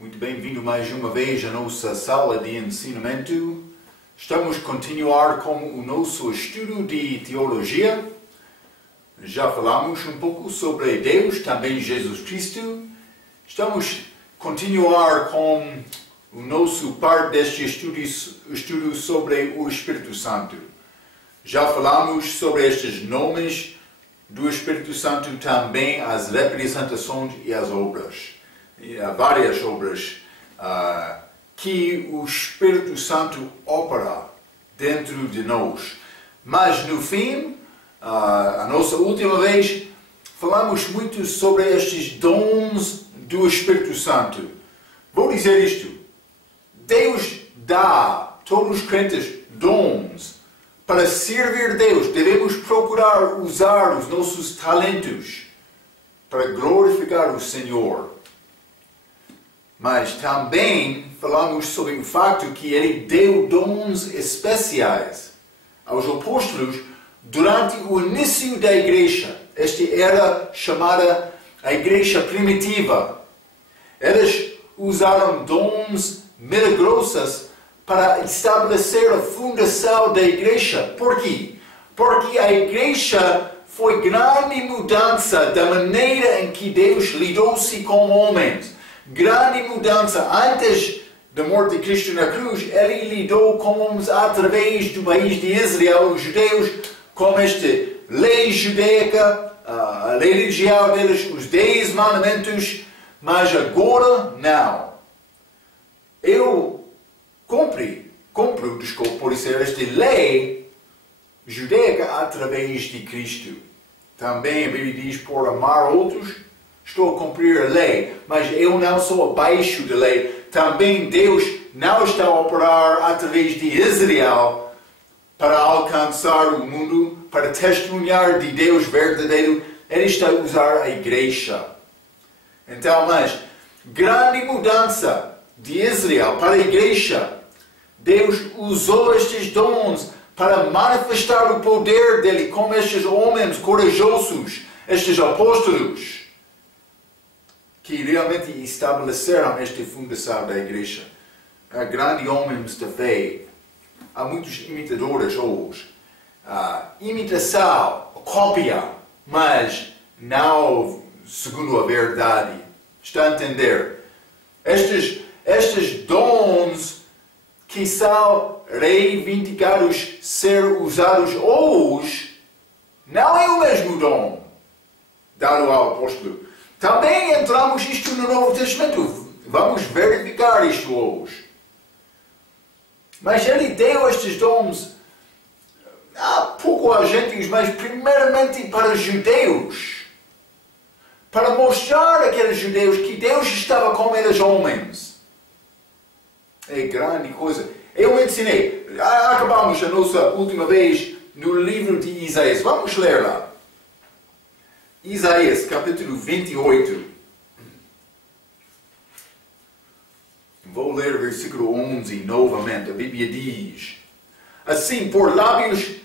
Muito bem-vindo mais uma vez à nossa sala de ensinamento. Estamos a continuar com o nosso estudo de teologia. Já falamos um pouco sobre Deus, também Jesus Cristo. Estamos a continuar com o nosso parte deste estudo sobre o Espírito Santo. Já falamos sobre estes nomes do Espírito Santo, também as representações e as obras. Há várias obras que o Espírito Santo opera dentro de nós. Mas no fim, a nossa última vez, falamos muito sobre estes dons do Espírito Santo. Vou dizer isto: Deus dá a todos os crentes dons para servir Deus. Devemos procurar usar os nossos talentos para glorificar o Senhor. Mas também falamos sobre o facto que Ele deu dons especiais aos apóstolos durante o início da igreja. Esta era chamada a igreja primitiva. Eles usaram dons milagrosos para estabelecer a fundação da igreja. Por quê? Porque a igreja foi grande mudança da maneira em que Deus lidou-se com homens. Grande mudança. Antes da morte de Cristo na cruz, Ele lidou com homens através do país de Israel, os judeus, com esta lei judaica, a lei religião deles, os 10 mandamentos, mas agora não. Eu compro, por ser esta lei judaica através de Cristo. Também a Bíblia diz por amar outros. Estou a cumprir a lei, mas eu não sou abaixo da lei. Também Deus não está a operar através de Israel para alcançar o mundo, para testemunhar de Deus verdadeiro. Ele está a usar a igreja. Então, mas, grande mudança de Israel para a igreja. Deus usou estes dons para manifestar o poder dele com estes homens corajosos, estes apóstolos, que realmente estabeleceram esta fundação da igreja. Há grandes homens da fé. Há muitos imitadores hoje. Imitação, cópia, mas não segundo a verdade. Está a entender? Estes dons que são reivindicados ser usados hoje, não é o mesmo dom dado ao apóstolo. Também entramos isto no Novo Testamento. Vamos verificar isto hoje. Mas Ele deu estes dons a pouco a gentios, mas primeiramente para os judeus. Para mostrar àqueles judeus que Deus estava com eles homens. É grande coisa. Eu ensinei. Acabamos a nossa última vez no livro de Isaías. Vamos ler lá. Isaías, capítulo 28. Vou ler o versículo 11 novamente. A Bíblia diz: assim, por lábios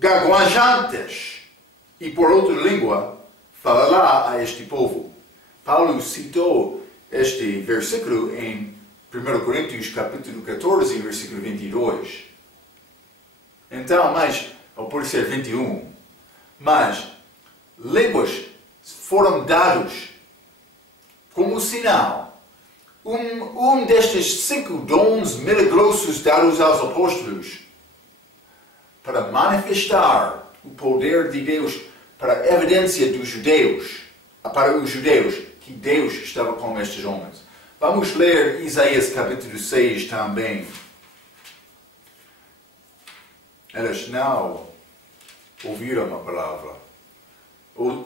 gaguejantes e por outra língua, falará a este povo. Paulo citou este versículo em 1 Coríntios, capítulo 14, versículo 22. Então, mas, ou pode ser 21. Mas línguas foram dados como sinal. Um destes 5 dons milagrosos dados aos apóstolos para manifestar o poder de Deus, para a evidência dos judeus, para os judeus, que Deus estava com estes homens. Vamos ler Isaías capítulo 6 também. Eles não ouviram a palavra.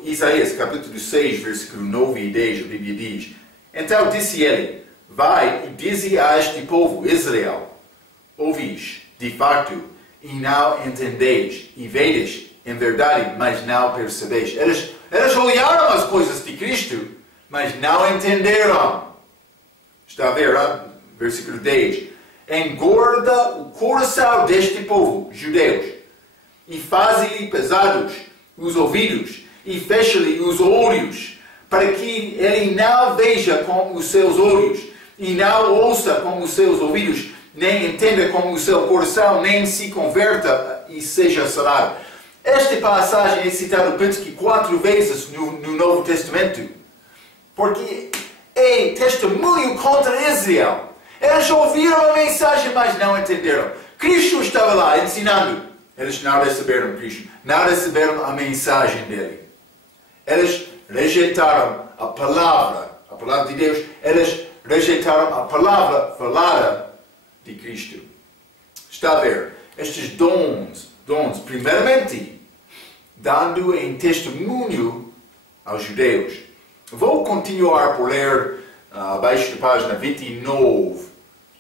Isaías capítulo 6, versículo 9 e 10, a Bíblia diz: então disse ele: vai e dize a este povo, Israel: ouvis, de facto, e não entendeis, e vedes, em verdade, mas não percebeis. Eles olharam as coisas de Cristo, mas não entenderam. Está a ver, versículo 10. Engorda o coração deste povo, judeus, e faze-lhe pesados os ouvidos, e fecha-lhe os olhos, para que ele não veja com os seus olhos, e não ouça com os seus ouvidos, nem entenda com o seu coração, nem se converta e seja sarado. Esta passagem é citada, penso que 4 vezes no Novo Testamento, porque é testemunho contra Israel. Eles ouviram a mensagem, mas não entenderam. Cristo estava lá ensinando. Eles não receberam Cristo, não receberam a mensagem dele. Eles rejeitaram a palavra de Deus. Eles rejeitaram a palavra falada de Cristo. Está a ver? Estes dons, primeiramente, dando em testemunho aos judeus. Vou continuar por ler abaixo da página 29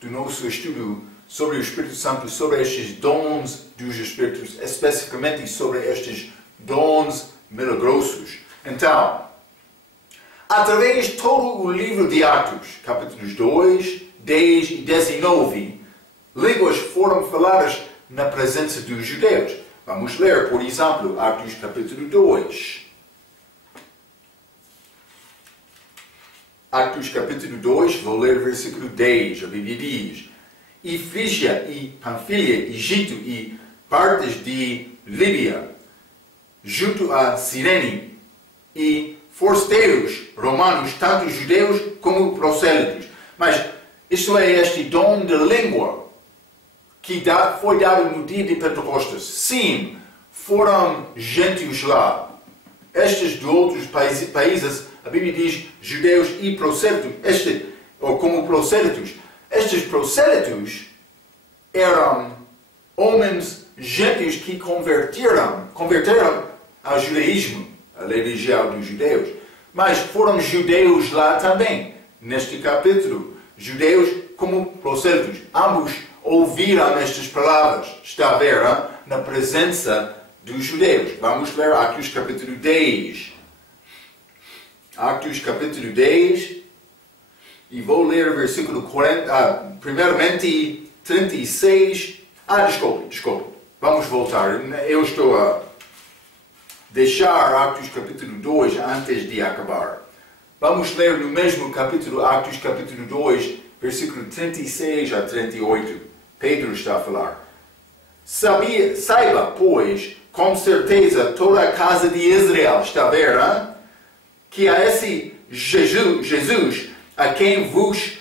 do nosso estudo sobre o Espírito Santo, sobre estes dons dos Espíritos, especificamente sobre estes dons milagrosos. Então, através de todo o livro de Atos, capítulos 2, 10 e 19, línguas foram faladas na presença dos judeus. Vamos ler, por exemplo, Atos capítulo 2. Atos capítulo 2, vou ler o versículo 10, a Bíblia diz: E Frígia e Panfilia, Egito e partes de Líbia, junto a Cirene, e forasteiros romanos, tanto judeus como prosélitos. Mas isto é este dom de língua que foi dado no dia de Pentecostes. Sim, foram gentios lá. Estes de outros países, a Bíblia diz judeus e prosélitos, ou como prosélitos. Estes prosélitos eram homens gentios que converteram ao judaísmo, a religião dos judeus. Mas foram judeus lá também, neste capítulo. Judeus como prosélitos. Ambos ouviram estas palavras. Está a ver, hein? Na presença dos judeus. Vamos ler Atos capítulo 10. Atos capítulo 10. E vou ler o versículo 40, primeiramente 36. Desculpe. Vamos voltar. Eu estou a deixar Atos capítulo 2 antes de acabar. Vamos ler no mesmo capítulo, Atos capítulo 2, versículo 36 a 38. Pedro está a falar. Saiba, pois, com certeza toda a casa de Israel, está a ver, hein? Que a esse Jesus, a quem vós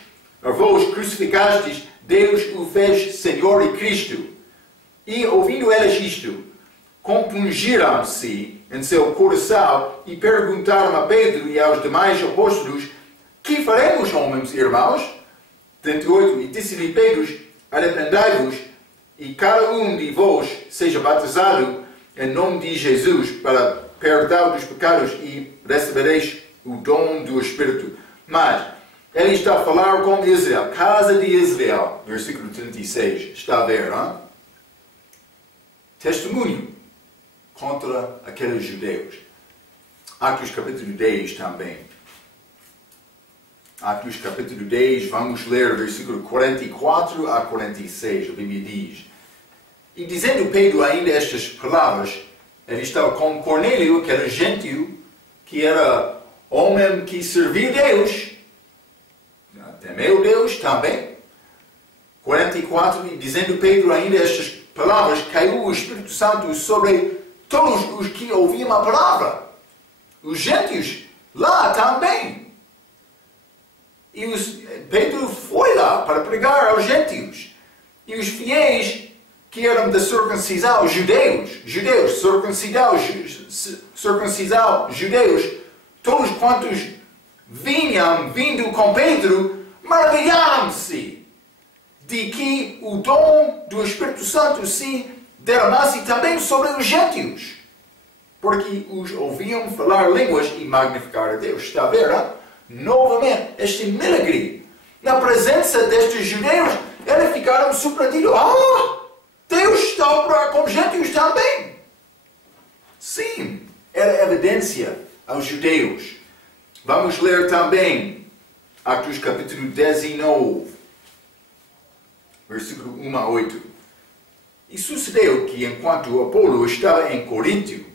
crucificastes, Deus o fez Senhor e Cristo. E ouvindo eles isto, compungiram-se em seu coração e perguntaram a Pedro e aos demais apóstolos: Que faremos, homens e irmãos? 38. E disse-lhe Pedro: Arrependai-vos e cada um de vós seja batizado em nome de Jesus para perdão dos pecados e recebereis o dom do Espírito. Mas ele está a falar com Israel, casa de Israel, versículo 36. Está a ver, hein? Testemunho contra aqueles judeus. Atos capítulo 10 também. Atos capítulo 10, vamos ler versículo 44 a 46, a Bíblia diz: E dizendo Pedro ainda estas palavras, ele estava com Cornélio, aquele gentio, que era homem que servia Deus, temeu Deus também. 44, e dizendo Pedro ainda estas palavras, caiu o Espírito Santo sobre todos os que ouviam a palavra. Os gentios lá também. E Pedro foi lá para pregar aos gentios. E os fiéis que eram da circuncisão, judeus, circuncisão, judeus, todos quantos vindo com Pedro, maravilharam-se de que o dom do Espírito Santo se derramasse também sobre os gentios, porque os ouviam falar línguas e magnificar a Deus. Está a ver, hein? Novamente, este milagre, na presença destes judeus, eles ficaram surpreendidos. Deus está a operar com gentios também. Sim, era evidência aos judeus. Vamos ler também Atos capítulo 19, versículo 1 a 8. E sucedeu que, enquanto Apolo estava em Coríntio,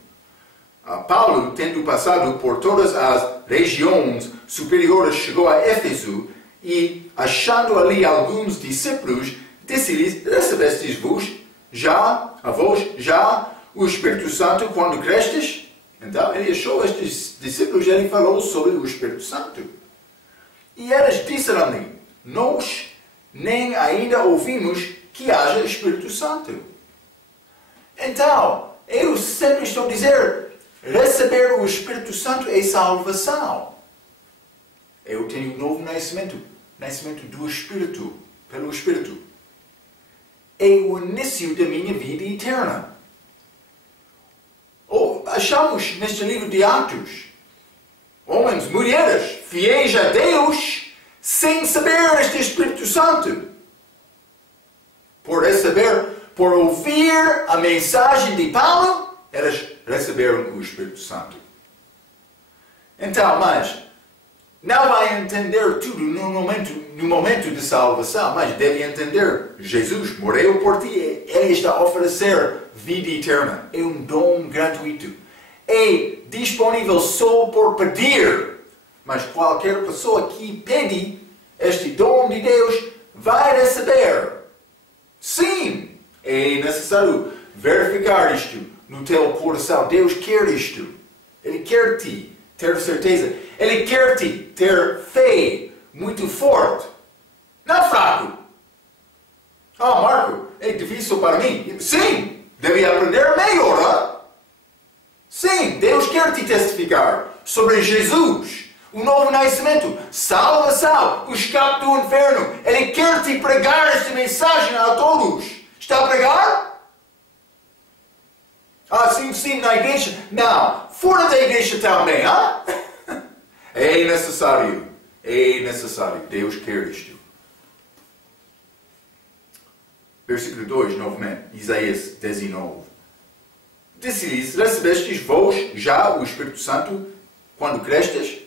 Paulo, tendo passado por todas as regiões superiores, chegou a Éfeso e, achando ali alguns discípulos, disse-lhes: recebestes-vos já o Espírito Santo quando crestes? Então ele achou estes discípulos e ele falou sobre o Espírito Santo. E eles disseram-lhe: nós nem ainda ouvimos que haja Espírito Santo. Então, eu sempre estou a dizer, receber o Espírito Santo é salvação. Eu tenho um novo nascimento do Espírito, pelo Espírito. É o início da minha vida eterna. Achamos neste livro de Atos, homens, mulheres, fiéis a Deus, sem saber este Espírito Santo. Por ouvir a mensagem de Paulo, eles receberam o Espírito Santo. Então, mas, não vai entender tudo no momento de salvação, mas deve entender, Jesus morreu por ti, Ele está a oferecer vida eterna. É um dom gratuito. É disponível só por pedir. Mas qualquer pessoa que pede este dom de Deus vai receber. Sim, é necessário verificar isto no teu coração. Deus quer isto. Ele quer te ter certeza. Ele quer te ter fé muito forte. Não fraco. Marco, é difícil para mim. Sim, deve aprender melhor. Sim, Deus quer te testificar sobre Jesus, o novo nascimento, salvação, o escape do inferno. Ele quer te pregar esta mensagem a todos. Está a pregar? Sim, na igreja. Não, fora da igreja também, É necessário. Deus quer isto. Versículo 2, novamente, Isaías 19. Disse-lhes: recebestes vós já o Espírito Santo quando crestes?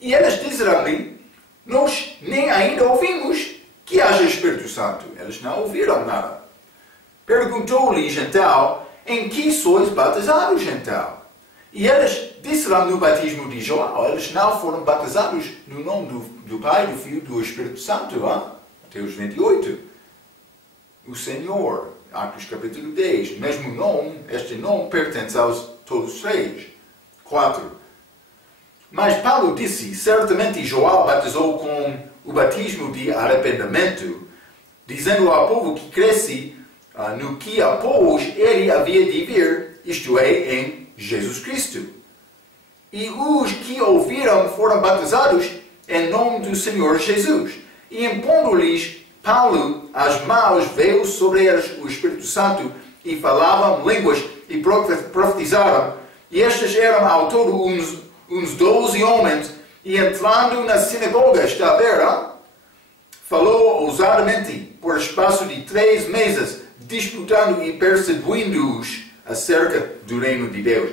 E eles disseram-lhe: nós nem ainda ouvimos que haja Espírito Santo. Eles não ouviram nada. Perguntou-lhes então: em que sois batizados então? E eles disseram: no batismo de João. Eles não foram batizados no nome do Pai, do Filho e do Espírito Santo. Mateus 28. O Senhor. Atos capítulo 10. Mesmo nome, este nome pertence aos todos três. 4. Mas Paulo disse: certamente João batizou com o batismo de arrependimento, dizendo ao povo que cresce no que após ele havia de vir, isto é, em Jesus Cristo. E os que ouviram foram batizados em nome do Senhor Jesus. E impondo-lhes Paulo as mãos, veio sobre eles o Espírito Santo e falavam línguas e profetizaram. E estes eram ao todo uns 12 homens. E entrando na sinagoga, está a ver, falou ousadamente por espaço de 3 meses, disputando e perseguindo-os acerca do reino de Deus.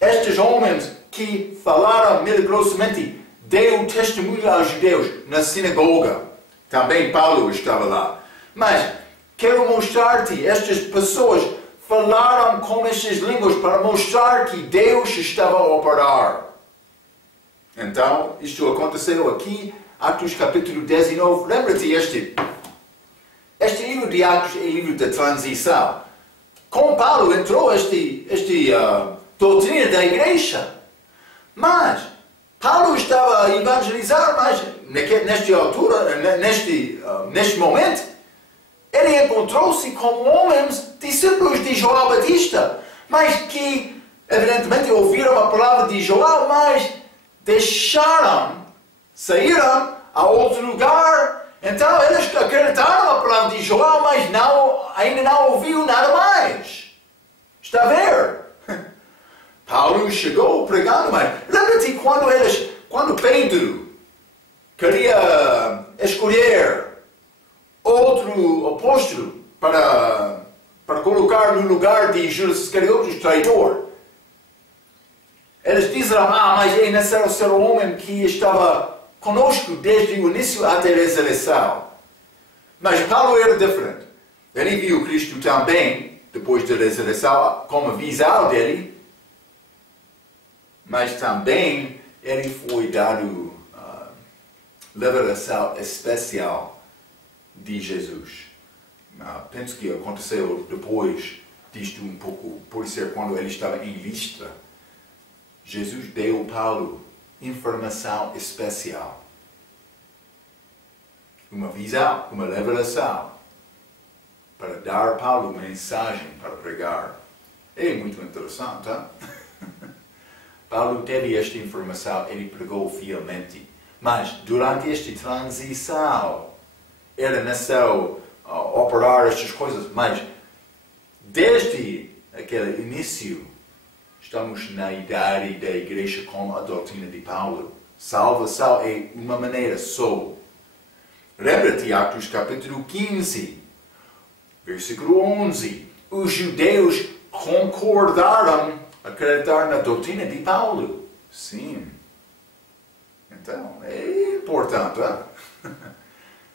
Estes homens que falaram milagrosamente deu testemunho aos judeus na sinagoga. Também Paulo estava lá. Mas quero mostrar-te, estas pessoas falaram com estas línguas para mostrar que Deus estava a operar. Então, isto aconteceu aqui, Atos capítulo 19. Lembra-te, este livro de Atos é livro da transição. Com Paulo entrou esta doutrina da igreja. Mas Paulo estava a evangelizar, mas nesta altura, neste momento, ele encontrou-se com homens, discípulos de João Batista, mas que evidentemente ouviram a palavra de João, mas saíram a outro lugar. Então eles acreditaram na palavra de João, mas ainda não ouviram nada mais. Está a ver? Paulo chegou pregando, mas lembra-te quando Pedro queria escolher outro apóstolo para colocar no lugar de Judas Iscariotes, traidor. Eles disseram: mas é necessário ser um homem que estava conosco desde o início até a ressurreição. Mas Paulo era diferente. Ele viu Cristo também, depois da ressurreição, como a visão dele. mas também ele foi dado revelação especial de Jesus. Penso que aconteceu depois disto um pouco, por ser quando ele estava em Listra. Jesus deu a Paulo informação especial. Uma visão, uma revelação, para dar a Paulo uma mensagem para pregar. É muito interessante, tá? Paulo teve esta informação, ele pregou fielmente. Mas, durante esta transição, era necessário operar estas coisas. Mas, desde aquele início, estamos na idade da igreja com a doutrina de Paulo. Salvação é uma maneira só. Lembra-te, Atos capítulo 15, versículo 11. Os judeus concordaram a acreditar na doutrina de Paulo. Sim. Então, é importante.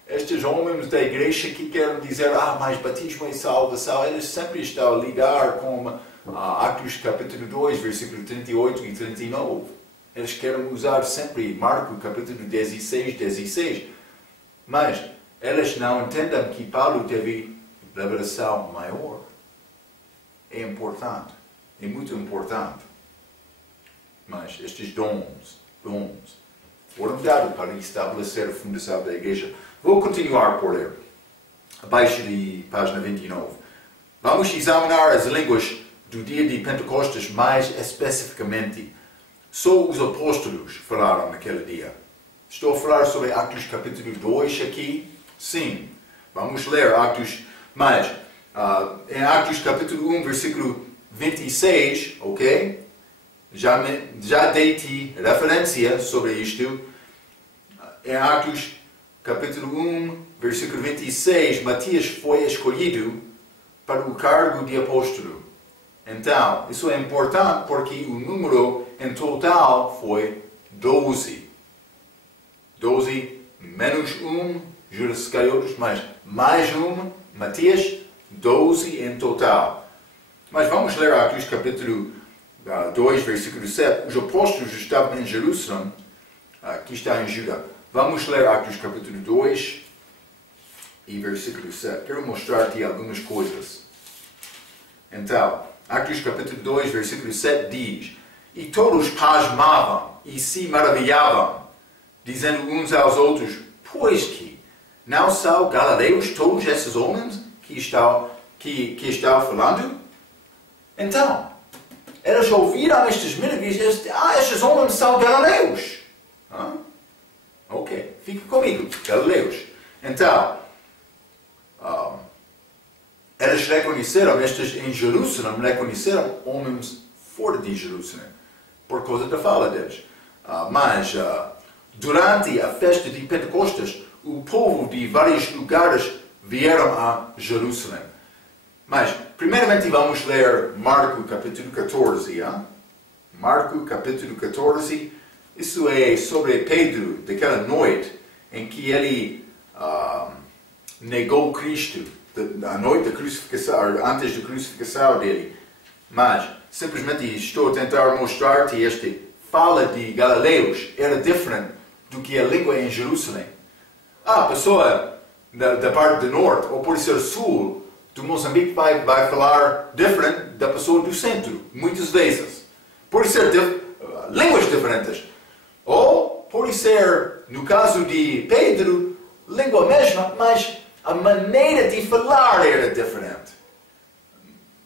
Estes homens da igreja que querem dizer, mas batismo é salvação, eles sempre estão a ligar com Atos capítulo 2, versículo 38 e 39. Eles querem usar sempre Marcos capítulo 16. Mas eles não entendem que Paulo teve revelação maior. É importante. É muito importante. Mas estes dons foram dados para estabelecer a fundação da igreja. Vou continuar por ler. Abaixo de página 29. Vamos examinar as línguas do dia de Pentecostes mais especificamente. Só os apóstolos falaram naquele dia. Estou a falar sobre Atos capítulo 2 aqui. Sim. Vamos ler Atos. Mas, em Atos capítulo 1, versículo 26, ok? Já dei-te referência sobre isto. Em Atos capítulo 1, versículo 26, Matias foi escolhido para o cargo de apóstolo. Então, isso é importante porque o número em total foi 12. 12 menos 1, Judas Iscariotes, mas mais 1, Matias, 12 em total. Mas vamos ler Atos capítulo 2, versículo 7. Os apóstolos estavam em Jerusalém, que está em Judá. Vamos ler Atos capítulo 2 e versículo 7. Quero mostrar-te algumas coisas. Então, Atos capítulo 2, versículo 7 diz: E todos pasmavam e se maravilhavam, dizendo uns aos outros, pois que não são galileus todos esses homens que estão falando? Então, eles ouviram estes milagres e disseram, estes homens são galileus. Ok, fica comigo, galileus. Então, eles reconheceram, estes em Jerusalém, reconheceram homens fora de Jerusalém, por causa da fala deles. Mas, durante a festa de Pentecostes, o povo de vários lugares vieram a Jerusalém. Mas, primeiramente, vamos ler Marcos capítulo 14. Marcos capítulo 14. Isso é sobre Pedro, daquela noite em que ele negou Cristo, a noite da crucificação, antes da crucificação dele. Mas, simplesmente estou a tentar mostrar-te esta fala de galileus era diferente do que a língua em Jerusalém. A pessoa da parte do norte, ou por ser sul, do Moçambique vai falar diferente da pessoa do centro, muitas vezes. Por ser línguas diferentes. Ou, por ser, no caso de Pedro, língua mesma, mas a maneira de falar era diferente.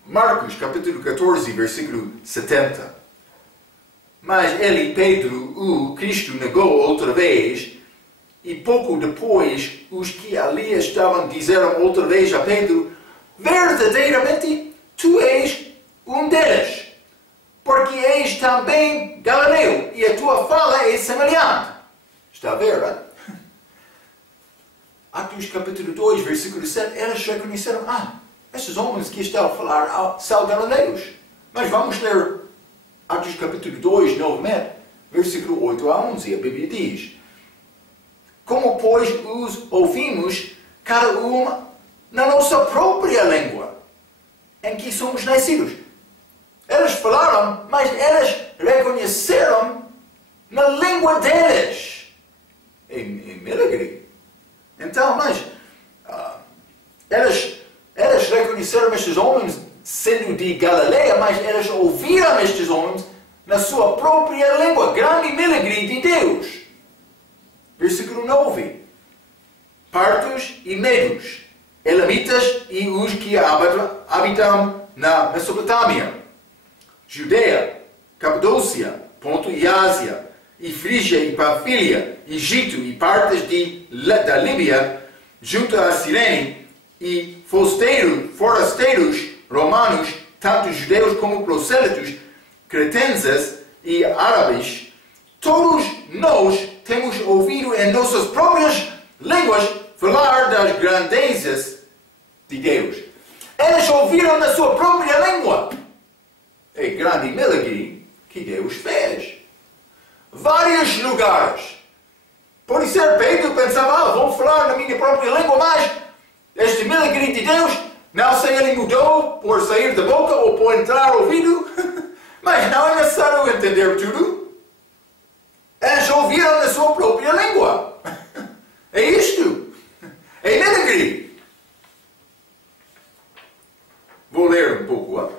Marcos, capítulo 14, versículo 70. Mas ele, Pedro, o Cristo, negou outra vez, e pouco depois, os que ali estavam disseram outra vez a Pedro, verdadeiramente, tu és um deles, porque és também galileu, e a tua fala é semelhante. Está a ver, não? Atos capítulo 2, versículo 7, eles reconheceram, esses homens que estão a falar são galileus. Mas vamos ler Atos capítulo 2, novamente, versículo 8 a 11, a Bíblia diz, como pois os ouvimos, cada uma na nossa própria língua, em que somos nascidos. Eles falaram, mas eles reconheceram na língua deles. É milagre. Então, mas eles reconheceram estes homens sendo de Galileia, mas eles ouviram estes homens na sua própria língua. Grande milagre de Deus. Versículo 9. Partos e medos, elamitas e os que habitam na Mesopotâmia, Judeia, Capadócia, Ponto e Ásia, e Frígia e Panfilia, Egito e partes da Líbia, junto a Cirene, e forasteiros romanos, tanto judeus como prosélitos, cretenses e árabes, todos nós temos ouvido em nossas próprias línguas falar das grandezas de Deus. Eles ouviram na sua própria língua. É grande milagre que Deus fez. Vários lugares. Pode ser Pedro pensava, vou falar na minha própria língua, mas este milagre de Deus, não sei ele mudou por sair da boca ou por entrar ao ouvido, mas não é necessário entender tudo. Eles ouviram na sua própria língua. É isto. É milagre. Vou ler um pouco.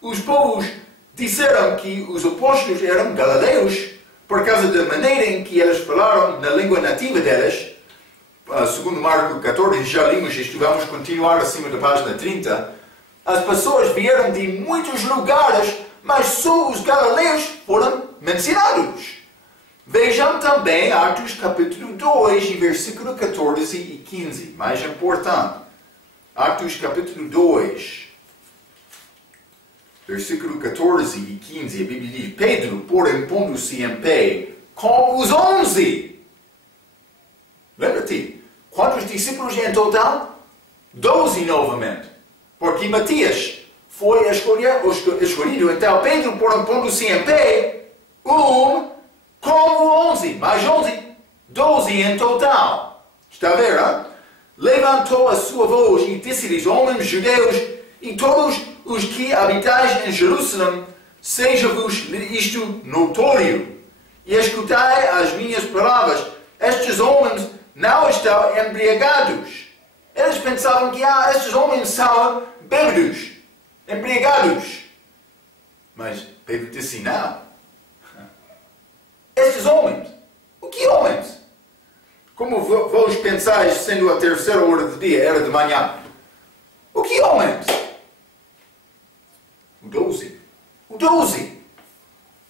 Os povos disseram que os apóstolos eram galileus por causa da maneira em que eles falaram na língua nativa deles. Segundo Marcos 14, já limos isto, vamos continuar acima da página 30. As pessoas vieram de muitos lugares, mas só os galileus foram mencionados. Vejam também Atos capítulo 2, versículo 14 e 15, mais importante. Atos capítulo 2, versículo 14 e 15, a Bíblia diz, Pedro, porém, pondo-se em pé com os 11. Lembra-te, quantos discípulos em total? 12 novamente, porque Matias foi escolhido. Então, Pedro, porém, pondo-se em pé, como 11, mais 11, 12 em total. Está a ver, hein? Levantou a sua voz e disse-lhes, homens judeus e todos os que habitais em Jerusalém, seja-vos isto notório, e escutai as minhas palavras. Estes homens não estão embriagados. Eles pensavam que estes homens são bêbados, embriagados. Mas Pedro disse, não. Estes homens, o que homens? Como vós pensais, sendo a terceira hora do dia, era de manhã? O que homens? O 12. O 12.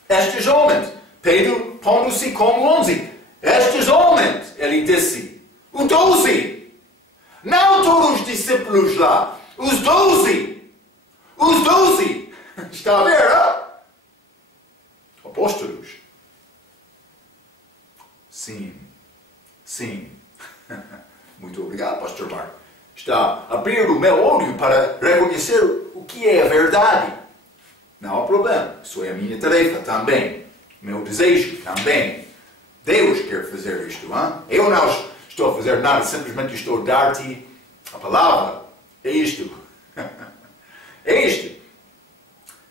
Estes homens. Pedro pondo-se como 11. Estes homens, ele disse. O 12. Não todos os discípulos lá. Os 12. Os 12. Está a ver, hein? Apóstolos. Sim. Sim. Muito obrigado, Pastor Mark. Está a abrir o meu olho para reconhecer o que é a verdade. Não há problema. Isso é a minha tarefa também. Meu desejo também. Deus quer fazer isto. Hein? Eu não estou a fazer nada. Simplesmente estou a dar-te a palavra. É isto. É isto.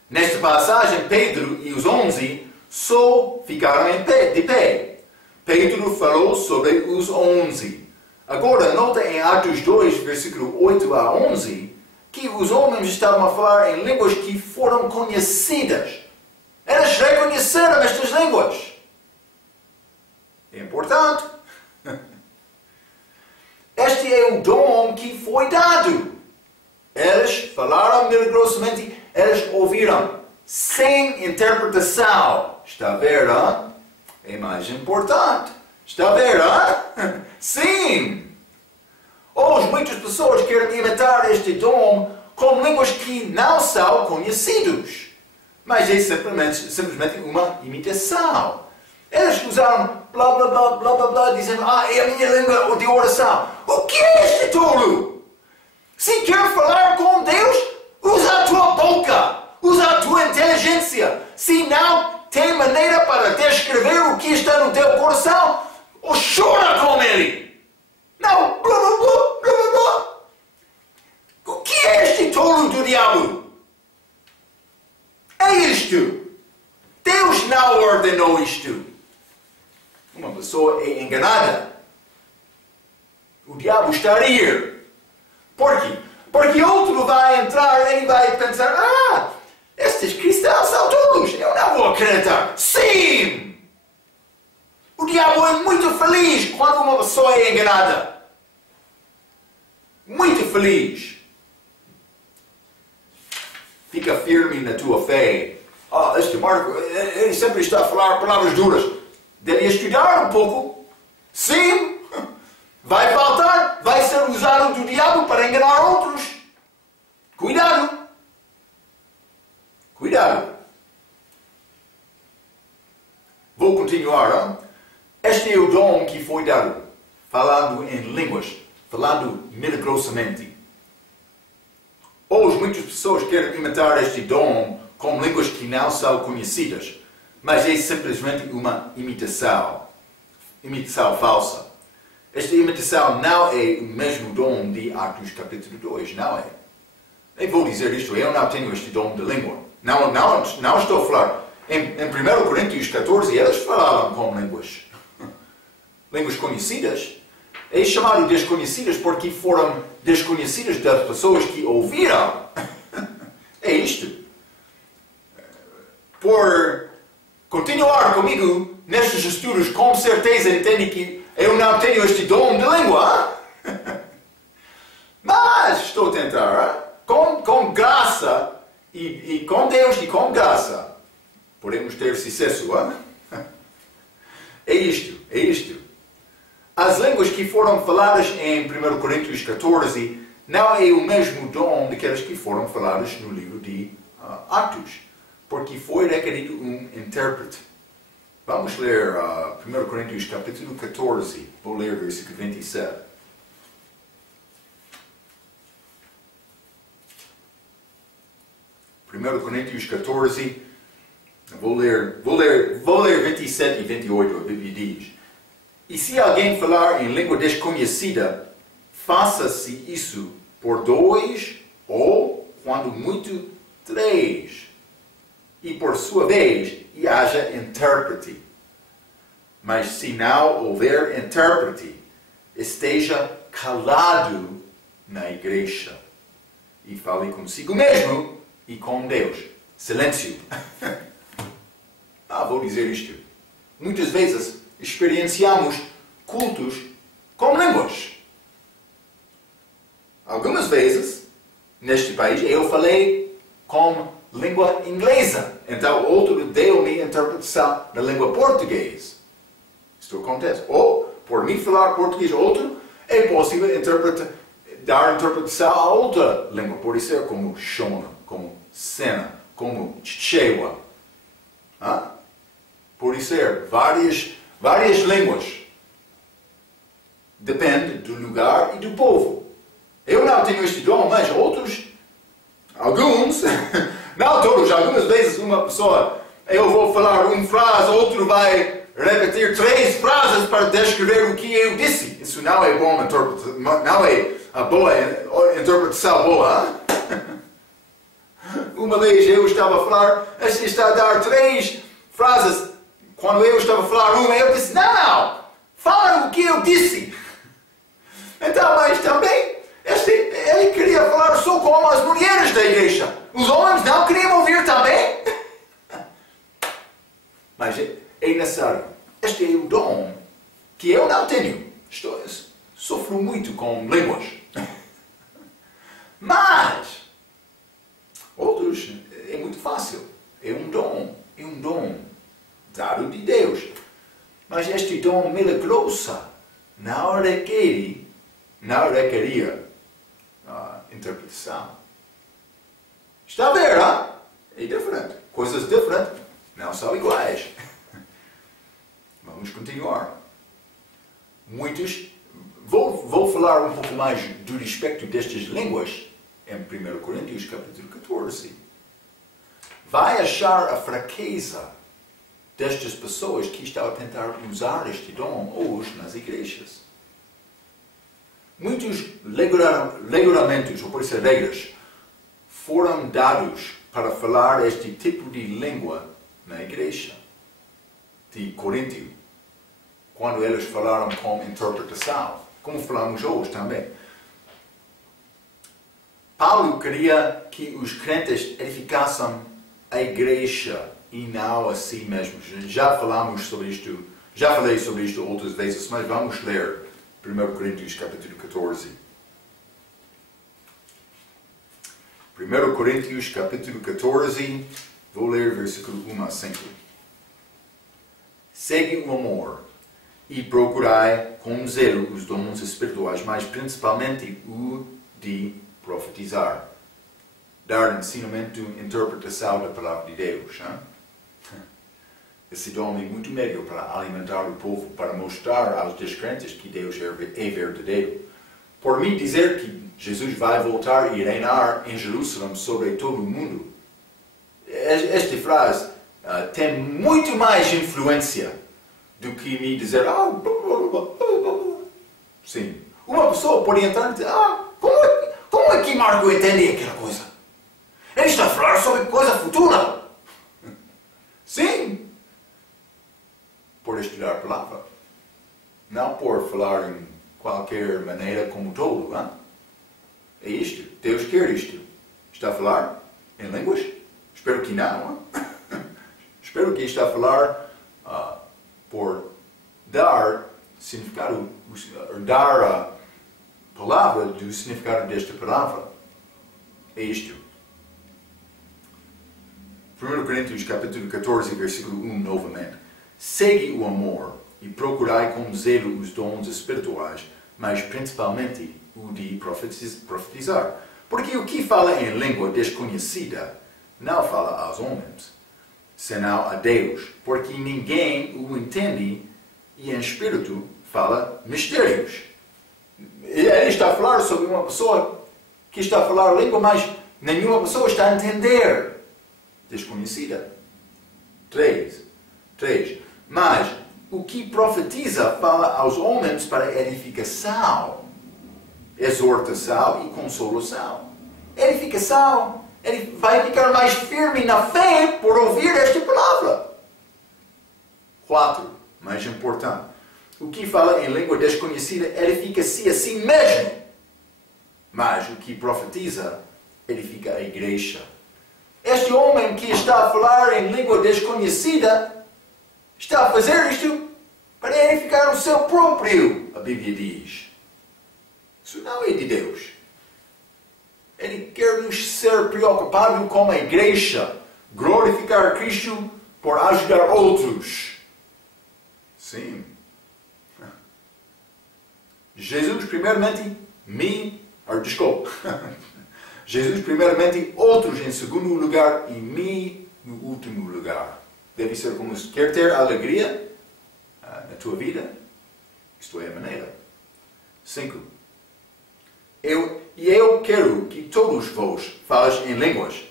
Nesta passagem, Pedro e os 11 só ficaram de pé. Pedro falou sobre os 11. Agora, nota em Atos 2, versículo 8 a 11, que os homens estavam a falar em línguas que foram conhecidas. Eles reconheceram estas línguas. É importante. Este é o dom que foi dado. Eles falaram milagrosamente, eles ouviram, sem interpretação. Está a ver, hein? É mais importante. Está a ver, hein? Sim! Hoje muitas pessoas querem imitar este dom com línguas que não são conhecidos. Mas é simplesmente uma imitação. Eles usaram blá blá blá blá blá blá, dizendo, é a minha língua de oração. O que é este tolo? Se quer falar com Deus, usa a tua boca, usa a tua inteligência. Se não tem maneira para descrever o que está no teu coração, ou chora com ele. Não, blá blá blá blá blá blá. O que é este tolo do diabo? isto. Deus não ordenou isto. Uma pessoa é enganada. O diabo está a rir. Por quê? Porque outro vai entrar e vai pensar, estes cristãos são tolos, eu não vou acreditar. Sim! O diabo é muito feliz quando uma pessoa é enganada. Muito feliz. Fica firme na tua fé. Este Marco, ele sempre está a falar palavras duras. Deve estudar um pouco. Sim! Vai faltar, vai ser usado do diabo para enganar outros. Cuidado! Cuidado! Vou continuar. Este é o dom que foi dado, falando em línguas, falando milagrosamente. Hoje muitas pessoas querem imitar este dom com línguas que não são conhecidas, mas é simplesmente uma imitação falsa. Esta imitação não é o mesmo dom de Atos capítulo 2, não é? Eu vou dizer isto, eu não tenho este dom de língua. Não estou a falar. Em 1 Coríntios 14, eles falavam com línguas. Línguas conhecidas. É chamado desconhecidas porque foram desconhecidas das pessoas que ouviram. É isto. Por continuar comigo nestes estudos, com certeza entende que eu não tenho este dom de língua. Mas estou a tentar, com graça, e com Deus e com graça, podemos ter sucesso. É isto. As línguas que foram faladas em 1 Coríntios 14 não é o mesmo dom daquelas que foram faladas no livro de Atos, porque foi requerido um intérprete. Vamos ler 1 Coríntios capítulo 14, vou ler versículo 27. 1 Coríntios 14, vou ler 27 e 28, a Bíblia diz: E se alguém falar em língua desconhecida, faça-se isso por 2 ou, quando muito, 3. E por sua vez, haja intérprete. Mas se não houver intérprete, esteja calado na igreja e fale consigo mesmo e com Deus. Silêncio. Vou dizer isto. Muitas vezes experienciamos cultos com línguas. Algumas vezes, neste país, eu falei com língua inglesa. Então, outro deu-me interpretação na língua portuguesa. Isto acontece. Ou, por mim falar português, outro, é possível dar interpretação a outra língua. Pode ser como Shona, como Sena, como Chichewa. Pode ser várias línguas. Depende do lugar e do povo. Eu não tenho este dom, mas outros, alguns, não todos, algumas vezes uma pessoa, eu vou falar uma frase, outro vai repetir 3 frases para descrever o que eu disse. Isso não é bom, não é a boa interpretação boa. Uma vez eu estava a falar, este está a dar 3 frases. Quando eu estava a falar uma, eu disse, não, fala o que eu disse. Então, mas também, ele queria falar só com as mulheres da igreja. Os homens não queriam ouvir também. Mas é necessário. Este é o dom que eu não tenho. Sofro muito com línguas. Mas, outros, é muito fácil. É um dom dado de Deus. Mas este dom milagroso não requeria interpretação. Está a ver, é diferente. Coisas diferentes não são iguais. Vamos continuar. Vou falar um pouco mais do respeito destas línguas em 1 Coríntios capítulo 14. Vai achar a fraqueza destas pessoas que estão a tentar usar este dom hoje nas igrejas. Muitos regulamentos, ou por isso regras, foram dados para falar este tipo de língua na igreja de Coríntio, quando eles falaram com interpretação, como falamos hoje também. Paulo queria que os crentes edificassem a igreja e não a si mesmos. Já falamos sobre isto, já falei sobre isto outras vezes, mas vamos ler 1 Coríntios capítulo 14. 1 Coríntios capítulo 14, vou ler versículo 1 a 5. Segue o amor e procurai com zelo os dons espirituais, mas principalmente o de profetizar, dar ensinamento, interpretação da palavra de Deus. Hein? Esse dom é muito melhor para alimentar o povo, para mostrar aos descrentes que Deus é verdadeiro. Por mim dizer que Jesus vai voltar e reinar em Jerusalém sobre todo o mundo, esta frase tem muito mais influência do que me dizer, sim. Uma pessoa pode entrar e dizer, como é que Marco entende aquela coisa? Ele está a falar sobre coisa futura. Sim. Por estudar a palavra. Não por falar em qualquer maneira como todo. Hein? É isto. Deus quer isto. Está a falar em línguas? Espero que não. Espero que está a falar por dar significado, dar a palavra do significado desta palavra. É isto. 1 Coríntios capítulo 14, versículo 1, novamente. Segue o amor e procurai com zelo os dons espirituais, mas principalmente o de profetizar. Porque o que fala em língua desconhecida não fala aos homens, senão a Deus, porque ninguém o entende e em espírito fala mistérios. Ele está a falar sobre uma pessoa que está a falar a língua, mas nenhuma pessoa está a entender. Desconhecida. 3. Mas o que profetiza fala aos homens para edificação, exortação e consolação. Edificação. Ele vai ficar mais firme na fé por ouvir esta palavra. 4. Mais importante. O que fala em língua desconhecida edifica-se a si mesmo. Mas o que profetiza edifica a igreja. Este homem que está a falar em língua desconhecida está a fazer isto para edificar o seu próprio, a Bíblia diz. Isso não é de Deus. Ele quer nos ser preocupado com a igreja, glorificar Cristo por ajudar outros. Sim. Jesus primeiramente Jesus primeiramente, outros em segundo lugar e me no último lugar. Deve ser como quer ter alegria na tua vida. Isto é a maneira. 5. Eu quero que todos vós falem em línguas.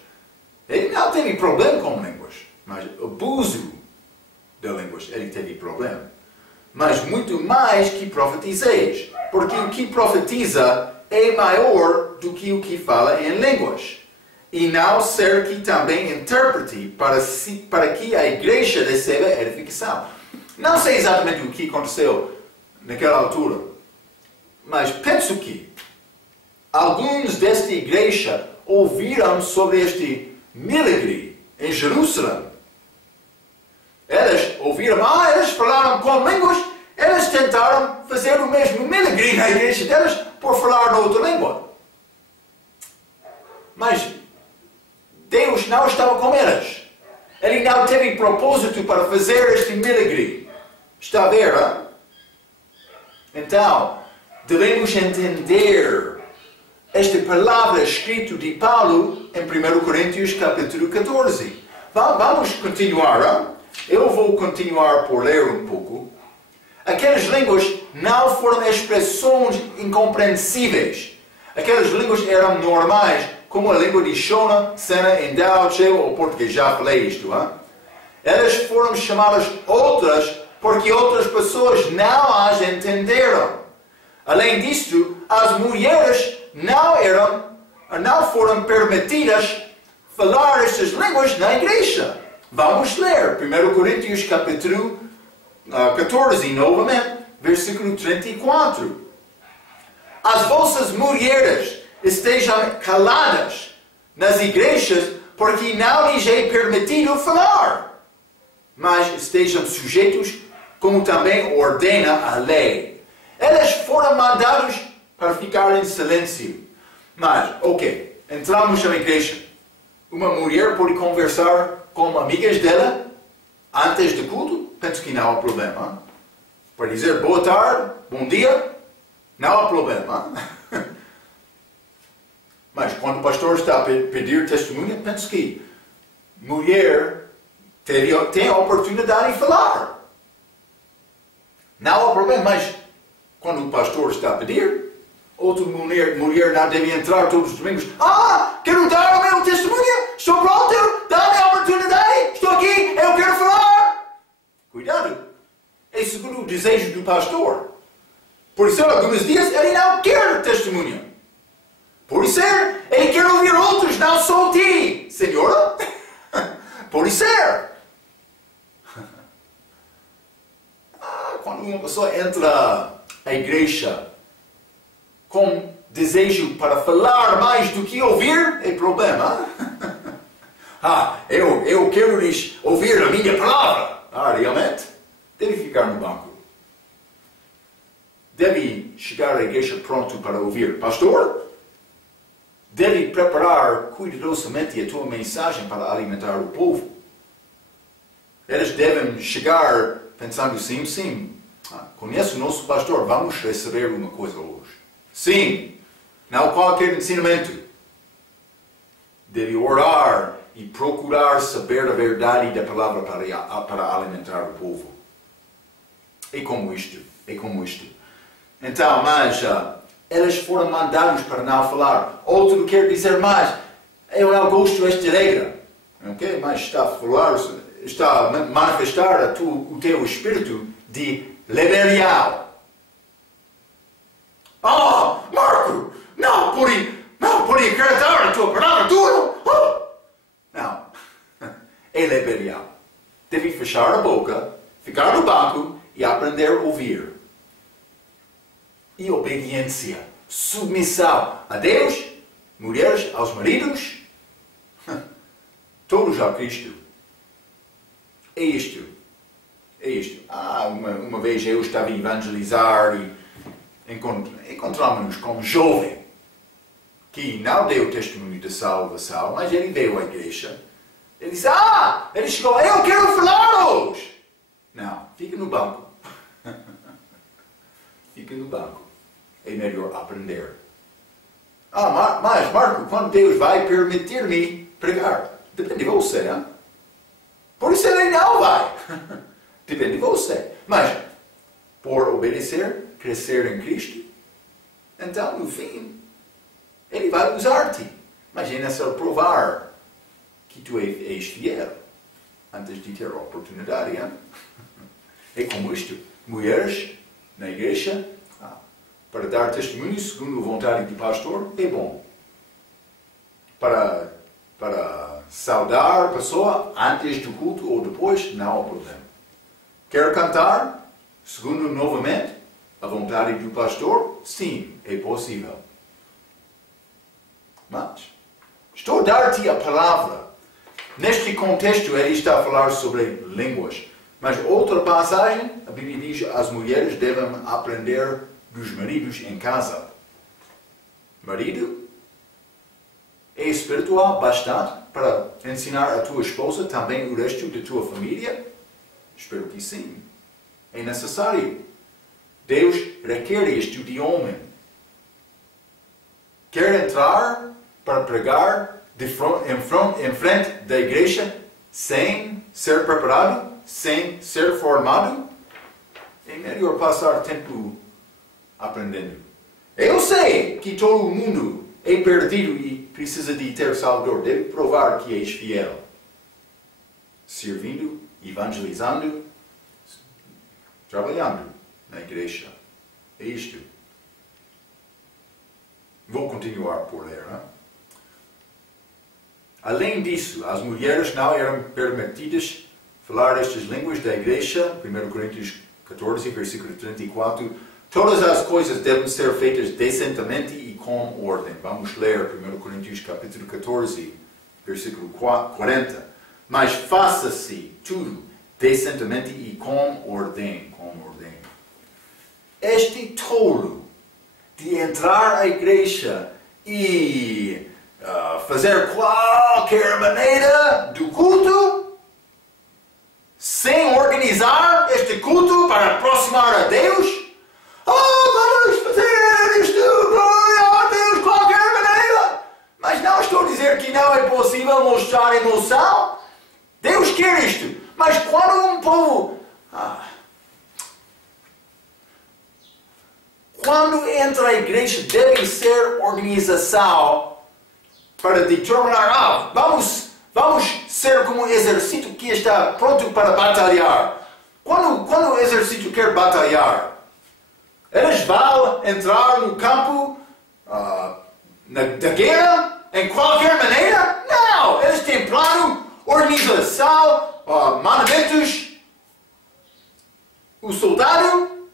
Ele não teve problema com línguas, mas abuso de línguas, ele teve problema. Mas muito mais que profetizeis, porque o que profetiza é maior do que o que fala em línguas. E não ser que também interprete para que a igreja receba edificação. Não sei exatamente o que aconteceu naquela altura, mas penso que alguns desta igreja ouviram sobre este milagre em Jerusalém. Eles ouviram, eles falaram com línguas, eles tentaram fazer o mesmo milagre na igreja deles por falar noutra língua. Mas Deus não estava com eles. Ele não teve propósito para fazer este milagre. Está a ver, hein? Então, devemos entender esta palavra escrita de Paulo em 1 Coríntios capítulo 14. Vamos continuar, hein? Eu vou continuar por ler um pouco. Aquelas línguas não foram expressões incompreensíveis. Aquelas línguas eram normais, como a língua de Shona, Sena, Endau, Cheo ou português. Já falei isto. Hein? Elas foram chamadas outras porque outras pessoas não as entenderam. Além disto, as mulheres não foram permitidas falar estas línguas na igreja. Vamos ler 1 Coríntios capítulo 14, novamente, versículo 34. As vossas mulheres estejam caladas nas igrejas, porque não lhes é permitido falar, mas estejam sujeitos, como também ordena a lei. Elas foram mandadas para ficar em silêncio. Mas, ok, entramos na igreja. Uma mulher pode conversar com amigas dela antes do culto? Penso que não há problema. Para dizer boa tarde, bom dia, não há problema. Mas quando o pastor está a pedir testemunho, penso que mulher tem a oportunidade de falar. Não há problema, mas quando o pastor está a pedir, outra mulher não deve entrar todos os domingos. Quero dar o meu testemunho, estou pronto, dá-me a oportunidade, estou aqui, eu quero falar. Cuidado, é segundo o desejo do pastor. Por isso, alguns dias ele não quer testemunho. Por isso, ele quer ouvir outros, não só ti, senhora. Por isso, quando uma pessoa entra à igreja com desejo para falar mais do que ouvir, é problema. Eu quero lhes ouvir a minha palavra. Realmente? Deve ficar no banco. Deve chegar à igreja pronto para ouvir. Pastor? Deve preparar cuidadosamente a tua mensagem para alimentar o povo. Eles devem chegar pensando, sim, conheço o nosso pastor, vamos receber uma coisa hoje. Sim, não qualquer ensinamento. Deve orar e procurar saber a verdade da palavra para alimentar o povo. É como isto. Então, mas elas foram mandadas para não falar. Outro quer dizer mais, eu não gosto desta regra. Ok? Mas está a manifestar o teu espírito de rebelião. Marco, não pode acreditar a tua palavra tudo. Não, é rebelião. Deve fechar a boca, ficar no banco e aprender a ouvir. E obediência, submissão a Deus, mulheres aos maridos, todos a Cristo. É isto. Uma vez eu estava a evangelizar e encontramos-nos com um jovem que não deu testemunho de salvação, mas ele veio à igreja. Ele disse, ele chegou, eu quero falar hoje. Não, fica no banco. Fica no banco. É melhor aprender. Mas Marco, quando Deus vai permitir-me pregar? Depende de você, hein? Por isso ele não vai. Depende de você. Mas, por obedecer, crescer em Cristo, então, no fim, ele vai usar-te. Imagina só provar que tu és fiel antes de ter a oportunidade, hein? É como isto. Mulheres na igreja, para dar testemunho segundo a vontade do pastor, é bom. Para saudar a pessoa antes do culto ou depois, não há problema. Quer cantar, segundo novamente a vontade do pastor? Sim, é possível. Mas, estou a dar-te a palavra. Neste contexto, ele está a falar sobre línguas. Mas outra passagem, a Bíblia diz que as mulheres devem aprender dos maridos em casa. Marido é espiritual bastante para ensinar a tua esposa também o resto da tua família? Espero que sim. É necessário. Deus requer isto de homem. Quer entrar para pregar em frente da igreja sem ser preparado, sem ser formado? É melhor passar tempo aprendendo. Eu sei que todo mundo é perdido e precisa de ter Salvador. Deve provar que és fiel. Servindo, evangelizando, trabalhando na igreja. É isto. Vou continuar por ler. Além disso, as mulheres não eram permitidas falar estas línguas da igreja, 1 Coríntios 14, versículo 34. Todas as coisas devem ser feitas decentemente e com ordem. Vamos ler 1 Coríntios capítulo 14, versículo 40. Mas faça-se tudo decentemente e com ordem. Este tolo de entrar à igreja e fazer qualquer maneira do culto, sem organizar este culto para aproximar a Deus. Vamos fazer isto, glória a Deus, qualquer maneira. Mas não estou a dizer que não é possível mostrar emoção. Deus quer isto. Mas quando um povo... Quando entra a igreja, deve ser organização para determinar, vamos ser como um exército que está pronto para batalhar. Quando o exército quer batalhar, eles vão entrar no campo da guerra em qualquer maneira? Não! Eles têm plano, organização, mandamentos. O soldado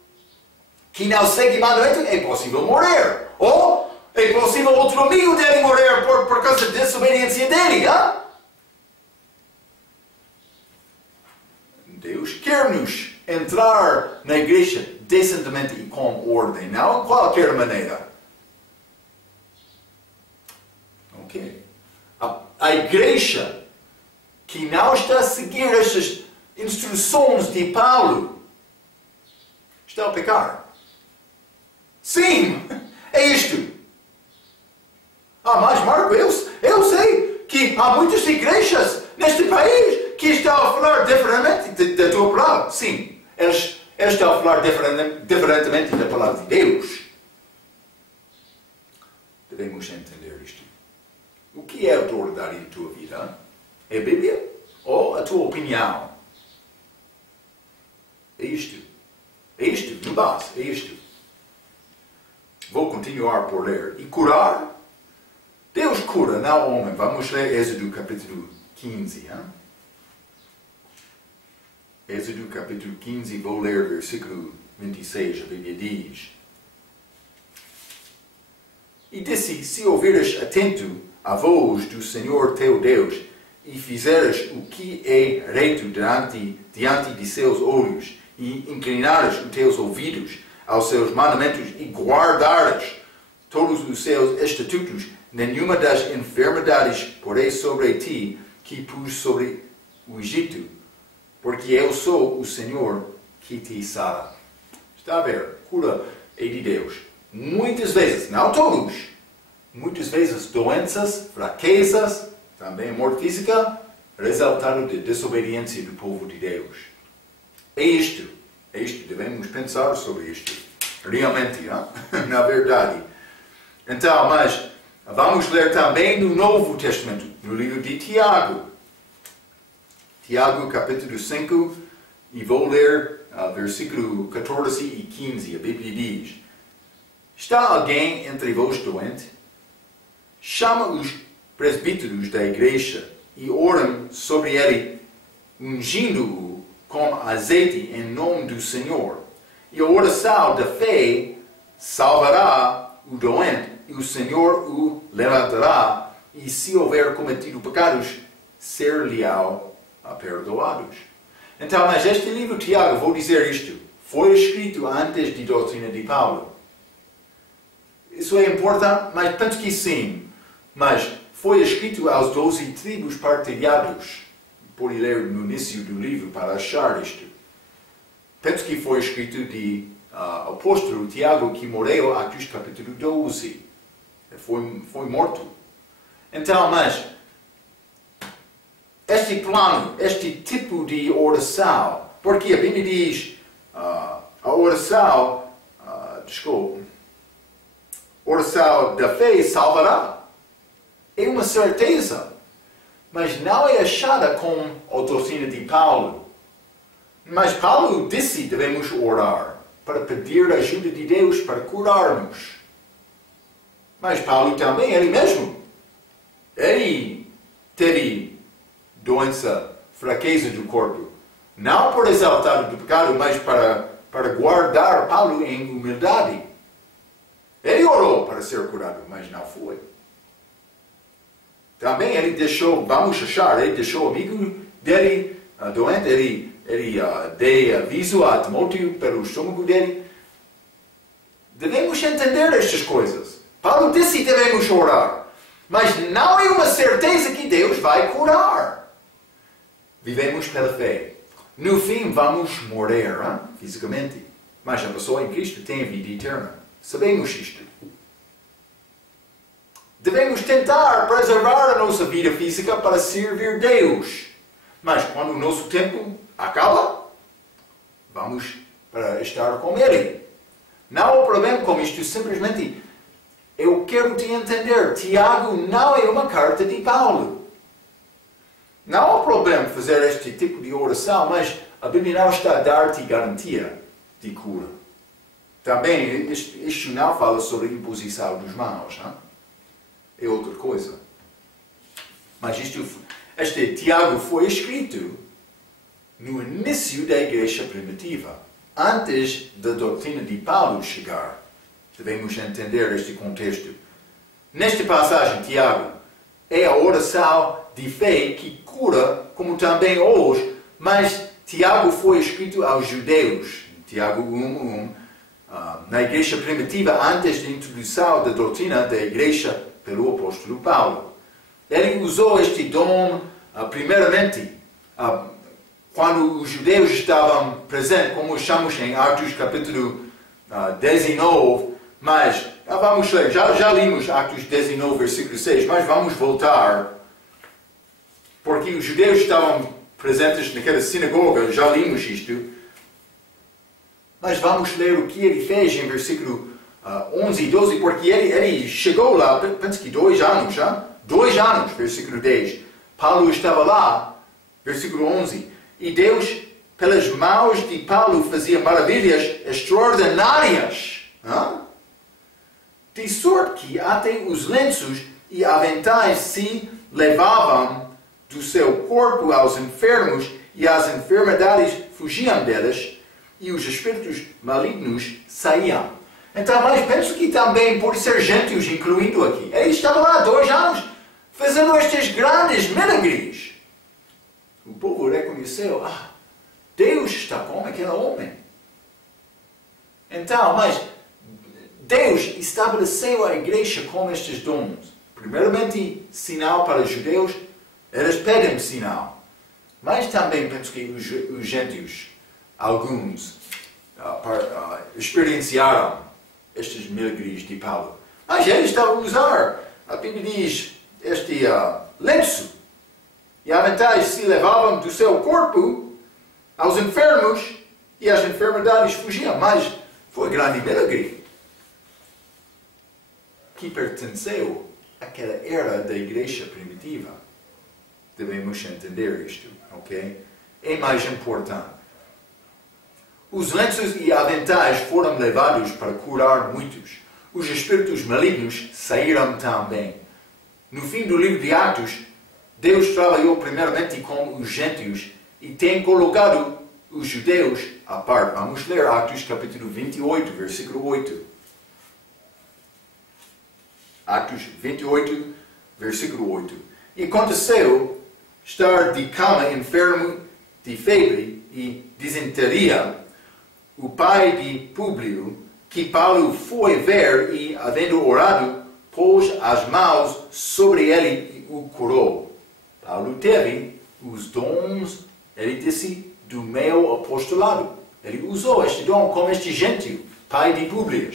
que não segue mandamento é possível morrer. Ou é possível outro amigo dele morrer por causa da desobediência dele. Deus quer-nos entrar na igreja decentemente e com ordem, não de qualquer maneira. Ok. A igreja que não está a seguir estas instruções de Paulo está a pecar. Sim, é isto. Mas Marco, eu sei que há muitas igrejas neste país que estão a falar diferentemente da tua palavra. Sim, eles estão a falar diferentemente da palavra de Deus. Devemos entender isto. O que é a autoridade da tua vida? É a Bíblia ou a tua opinião? É isto. É isto, no base, é isto. Vou continuar por ler. E curar? Deus cura, não o homem. Vamos ler Êxodo capítulo 15. Êxodo capítulo 15, vou ler versículo 26. A Bíblia diz: E disse, se ouvires atento a voz do Senhor teu Deus, e fizeres o que é reto diante de seus olhos, e inclinares os teus ouvidos aos seus mandamentos, e guardares todos os seus estatutos, nenhuma das enfermidades porei sobre ti que pus sobre o Egito, porque eu sou o Senhor que te sara. Está a ver? Cura é de Deus. Muitas vezes, não todos, muitas vezes doenças, fraquezas, também morte física, resultado de desobediência do povo de Deus. É isto, devemos pensar sobre isto. Realmente, na verdade. Então, mas vamos ler também no Novo Testamento, no livro de Tiago. Tiago, capítulo 5, e vou ler versículo 14 e 15. A Bíblia diz: Está alguém entre vós doente? Chama os presbíteros da igreja e orem sobre ele, ungindo-o com azeite em nome do Senhor. E a oração da fé salvará o doente, e o Senhor o levantará, e se houver cometido pecados, ser-lhe-ão perdoados. Então, mas este livro, Tiago, vou dizer isto, foi escrito antes da doutrina de Paulo. Isso é importante, mas penso que sim. Mas foi escrito aos 12 tribos partilhados. Pode ler no início do livro para achar isto. Penso que foi escrito de apóstolo Tiago, que morreu, Atos capítulo 12. Foi morto. Então, mas este plano, este tipo de oração, porque a Bíblia diz a oração, oração da fé salvará. É uma certeza, mas não é achada com a doutrina de Paulo. Mas Paulo disse que devemos orar para pedir a ajuda de Deus para curar-nos. Mas Paulo também, ele mesmo, ele teve doença, fraqueza do corpo. Não por exaltar do pecado, mas para guardar Paulo em humildade. Ele orou para ser curado, mas não foi. Também ele deixou, vamos achar, ele deixou o amigo dele doente, ele deu aviso a Timóteo pelo estômago dele. Devemos entender estas coisas. Paulo disse que devemos orar, mas não é uma certeza que Deus vai curar. Vivemos pela fé. No fim vamos morrer, fisicamente, mas a pessoa em Cristo tem a vida eterna. Sabemos isto. Devemos tentar preservar a nossa vida física para servir Deus. Mas quando o nosso tempo acaba, vamos para estar com Ele. Não há problema com isto, simplesmente eu quero te entender. Tiago não é uma carta de Paulo. Não há problema fazer este tipo de oração, mas a Bíblia não está a dar-te garantia de cura. Também, isto não fala sobre a imposição dos mãos, não? É outra coisa. Mas este Tiago foi escrito no início da igreja primitiva, antes da doutrina de Paulo chegar. Devemos entender este contexto. Nesta passagem, Tiago é a oração de fé que cura, como também hoje, mas Tiago foi escrito aos judeus. Tiago 1:1, na igreja primitiva, antes da introdução da doutrina da igreja pelo apóstolo Paulo. Ele usou este dom, primeiramente, quando os judeus estavam presentes, como chamamos em Atos capítulo 19, mas vamos ler, já limos Atos 19, versículo 6, mas vamos voltar, porque os judeus estavam presentes naquela sinagoga, já limos isto, mas vamos ler o que ele fez em versículo 11 e 12, porque ele chegou lá, penso que 2 anos já, 2 anos, versículo 10. Paulo estava lá, versículo 11, e Deus, pelas mãos de Paulo, fazia maravilhas extraordinárias, de sorte que até os lenços e aventais se levavam do seu corpo aos enfermos, e as enfermidades fugiam deles, e os espíritos malignos saíam. Então, mas penso que também pode ser gentios incluindo aqui. Ele estava lá 2 anos fazendo estes grandes milagres. O povo reconheceu, Deus está com aquele homem. Então, mas Deus estabeleceu a igreja com estes dons. Primeiramente, sinal para os judeus, eles pedem sinal. Mas também penso que os gentios, alguns, experienciaram estes milagres de Paulo. Mas ele estava a usar, a Bíblia diz, este lenço. E aventais se levavam do seu corpo aos enfermos e as enfermidades fugiam. Mas foi grande milagre que pertenceu àquela era da igreja primitiva. Devemos entender isto, ok? É mais importante. Os lenços e aventais foram levados para curar muitos. Os espíritos malignos saíram também. No fim do livro de Atos, Deus trabalhou primeiramente com os gentios e tem colocado os judeus à parte. Vamos ler Atos capítulo 28, versículo 8. Atos 28, versículo 8. E aconteceu estar de cama enfermo de febre e disenteria o pai de Públio, que Paulo foi ver e, havendo orado, pôs as mãos sobre ele e o curou. Paulo teve os dons, ele disse, do meu apostolado. Ele usou este dom como este gentio, pai de Públio,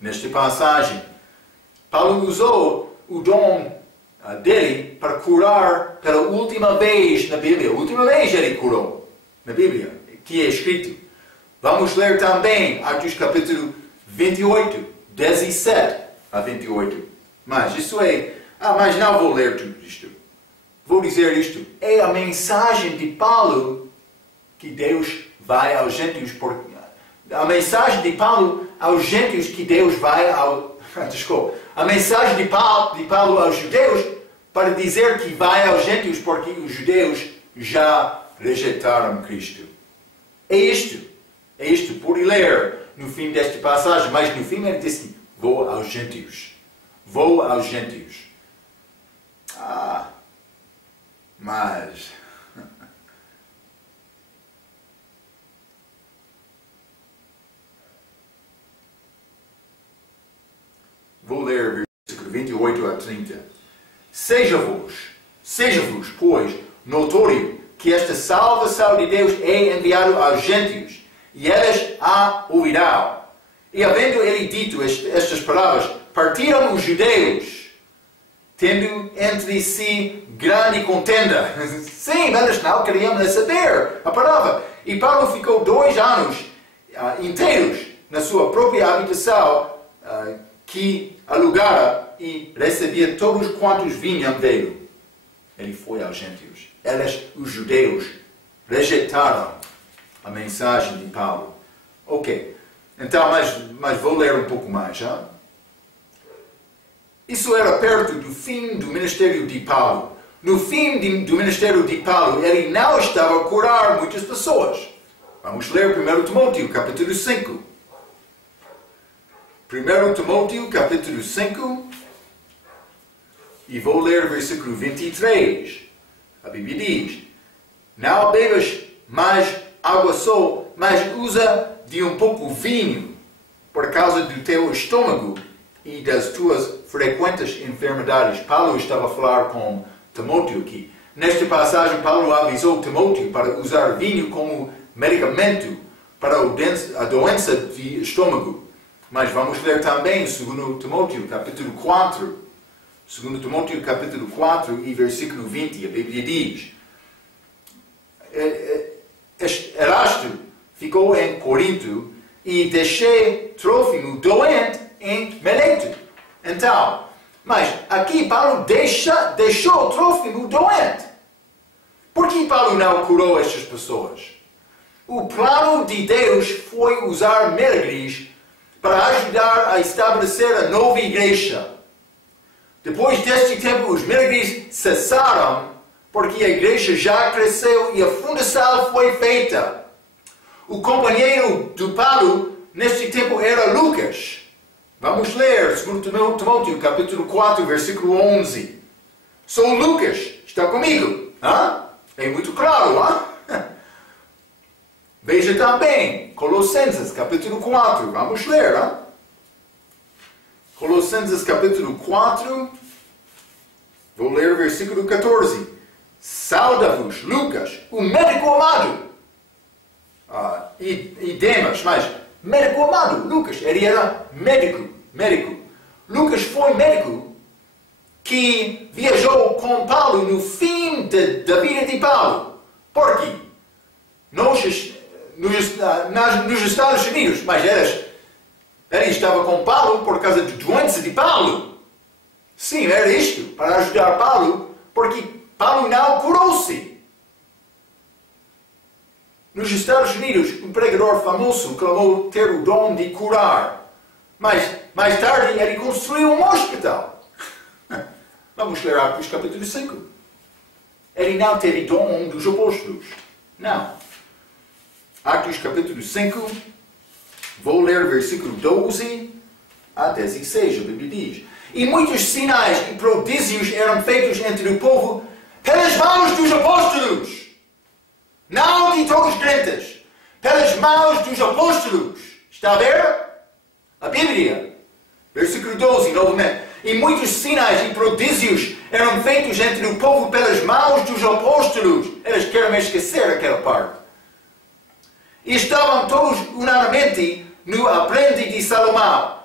nesta passagem. Paulo usou o dom dele para curar pela última vez na Bíblia. A última vez ele curou na Bíblia, que é escrito. Vamos ler também Atos capítulo 28, 17 a 28. Mas isso é... mas não vou ler tudo isto. Vou dizer isto. É a mensagem de Paulo que Deus vai aos gentios. A mensagem de Paulo aos gentios que Deus vai ao... Desculpa. A mensagem de Paulo aos judeus, para dizer que vai aos gentios porque os judeus já rejeitaram Cristo. É isto, por ler no fim desta passagem, mas no fim ele disse, vou aos gentios. Vou aos gentios. Mas... Vou ler versículo 28 a 30. Seja-vos, pois, notório que esta salvação de Deus é enviada aos gentios, e eles a ouvirão. E havendo ele dito estas palavras, partiram os judeus, tendo entre si grande contenda. Sim, eles não queriam saber a palavra. E Paulo ficou 2 anos inteiros na sua própria habitação, que alugara e recebia todos quantos vinham dele. Ele foi aos gentios. Eles, os judeus, rejeitaram a mensagem de Paulo. Ok. Então, mas vou ler um pouco mais. Já? Isso era perto do fim do ministério de Paulo. No fim do ministério de Paulo, ele não estava a curar muitas pessoas. Vamos ler 1 Timóteo, capítulo 5. 1 Timóteo, capítulo 5, e vou ler o versículo 23. A Bíblia diz, não bebas mais água só, mas usa de um pouco vinho, por causa do teu estômago e das tuas frequentes enfermidades. Paulo estava a falar com Timóteo aqui. Nesta passagem, Paulo avisou Timóteo para usar vinho como medicamento para a doença de estômago. Mas vamos ler também 2 Timóteo, capítulo 4. 2 Timóteo, capítulo 4 e versículo 20. A Bíblia diz, Erasto ficou em Corinto e deixei Trófimo doente em Mileto. Então, mas aqui Paulo deixou Trófimo doente. Por que Paulo não curou estas pessoas? O plano de Deus foi usar milagres para ajudar a estabelecer a nova igreja. Depois deste tempo, os milagres cessaram, porque a igreja já cresceu e a fundação foi feita. O companheiro do Paulo, neste tempo, era Lucas. Vamos ler 2 Timóteo, capítulo 4, versículo 11. Sou Lucas, está comigo? É muito claro, Veja também, Colossenses, capítulo 4. Vamos ler, Colossenses, capítulo 4. Vou ler o versículo 14. Sauda-vos, Lucas, o médico amado. E Demas, mas médico amado, Lucas, ele era médico. Lucas foi médico que viajou com Paulo no fim da vida de Paulo. Por quê? Nos Estados Unidos, mas ele estava com Paulo por causa da doença de Paulo. Sim, era isto, para ajudar Paulo, porque Paulo não curou-se. Nos Estados Unidos, um pregador famoso clamou ter o dom de curar, mas mais tarde ele construiu um hospital. Vamos ler Atos capítulo 5. Ele não teve dom dos apóstolos. Não. Atos capítulo 5, vou ler versículo 12 a 16, a Bíblia diz. E muitos sinais e prodígios eram feitos entre o povo pelas mãos dos apóstolos. Não de todos os crentes, pelas mãos dos apóstolos. Está a ver? A Bíblia. Versículo 12, novamente. E muitos sinais e prodígios eram feitos entre o povo pelas mãos dos apóstolos. Eles querem esquecer aquela parte. E estavam todos unanimemente no aprende de Salomão.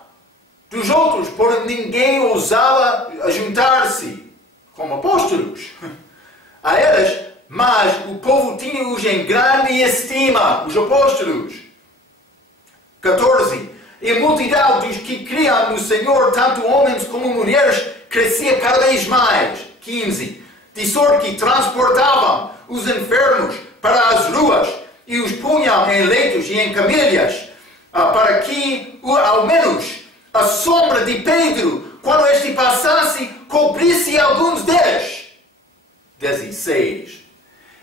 Dos outros, porém, ninguém ousava juntar-se como apóstolos a eles, mas o povo tinha-os em grande estima, os apóstolos. 14. E a multidão dos que criam no Senhor, tanto homens como mulheres, crescia cada vez mais. 15. De sorte que transportavam os enfermos para as ruas e os punham em leitos e em camilhas, para que, ao menos, a sombra de Pedro quando este passasse, cobrisse alguns deles. 16.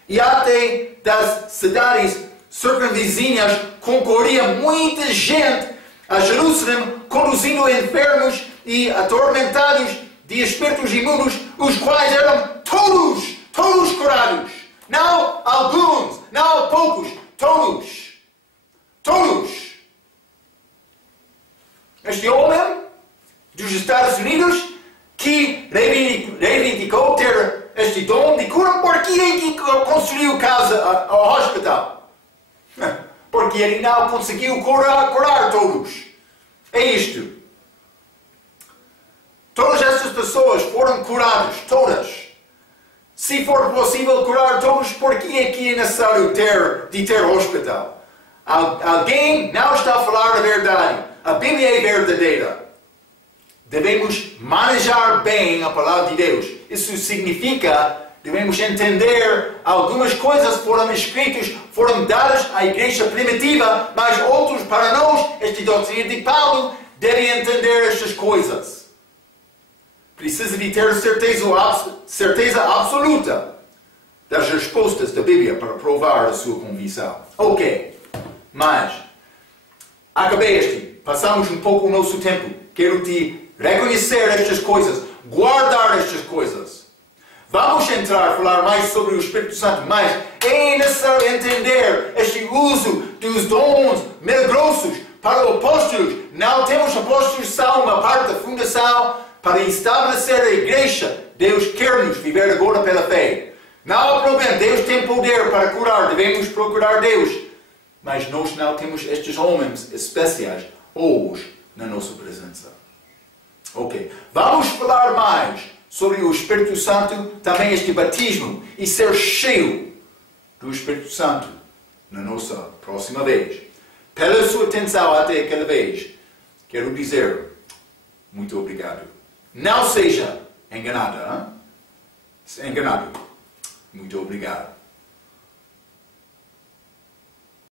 E até das cidades circunvizinhas concorria muita gente a Jerusalém, conduzindo enfermos e atormentados de espíritos imundos, os quais eram todos curados. Não alguns, não poucos, todos. Este homem dos Estados Unidos que reivindicou ter este dom de cura, porque ele construiu casa ao hospital. Porque ele não conseguiu curar todos. É isto. Todas estas pessoas foram curadas, todas. Se for possível curar todos, por que é que é necessário ter hospital? Alguém não está a falar a verdade. A Bíblia é verdadeira. Devemos manejar bem a palavra de Deus. Isso significa, devemos entender algumas coisas foram escritas, foram dadas à igreja primitiva, mas outros para nós, esta doutrina de Paulo, devem entender estas coisas. Precisa de ter certeza absoluta das respostas da Bíblia para provar a sua convicção. Ok, mas acabei passamos um pouco o nosso tempo. Quero te reconhecer estas coisas, guardar estas coisas. Vamos entrar a falar mais sobre o Espírito Santo, mas é necessário entender este uso dos dons milagrosos para apóstolos. Não temos apóstolos, são uma parte da fundação para estabelecer a igreja. Deus quer-nos viver agora pela fé. Não há problema, Deus tem poder para curar, devemos procurar Deus. Mas nós não temos estes homens especiais hoje na nossa presença. Ok, vamos falar mais sobre o Espírito Santo, também este batismo e ser cheio do Espírito Santo na nossa próxima vez. Pela sua atenção até aquela vez, quero dizer muito obrigado. Não seja enganado, hein? Enganado. Muito obrigado.